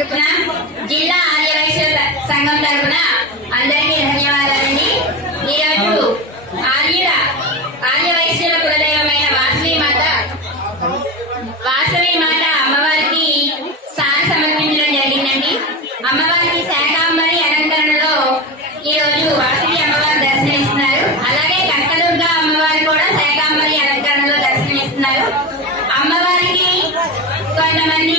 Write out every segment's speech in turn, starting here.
తరఫున జిల్లా ఆర్యవైశ్య సంఘం తరఫున అందరికీ ధన్యవాదాలండి. ఈరోజు ఆర్యుల ఆర్యవైశ్యుల కులదైవమైన వాసవి మాత వాసవి మాత అమ్మవారికి సార సమర్పించడం జరిగిందండి. అమ్మవారికి శాకాంబరి అలంకరణలో ఈరోజు వాసవి అమ్మవారు దర్శనమిస్తున్నారు. అలాగే కనకదుర్గ అమ్మవారు కూడా శాకాంబరి అలంకరణలో దర్శనమిస్తున్నారు. అమ్మవారికి కొంతమంది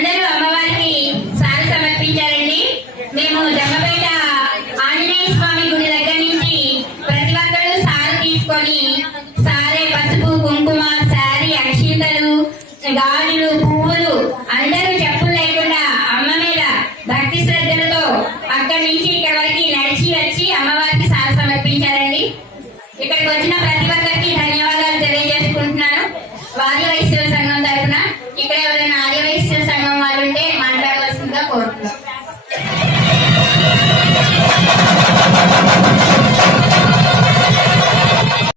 అందరూ అమ్మవారికి సారి సమర్పించారండి మేము జమ్మపేట ఆంజనేయ స్వామి గుడి దగ్గర నుంచి ప్రతి ఒక్కరూ సారి తీసుకొని సారే పసుపు కుంకుమ సారీ అక్షింతలు గాజులు పువ్వులు అందరూ చెప్పులు లేకుండా అమ్మ మీద భక్తి శ్రద్ధలతో అక్కడి నుంచి ఇక్కడ వరకు నడిచి వచ్చి అమ్మవారికి సారి సమర్పించారండి ఇక్కడికి వచ్చిన ప్రతి ఒక్కరికి ధన్యవాదాలు తెలియజేసుకుంటున్నాను. వారి వయసు fórmula.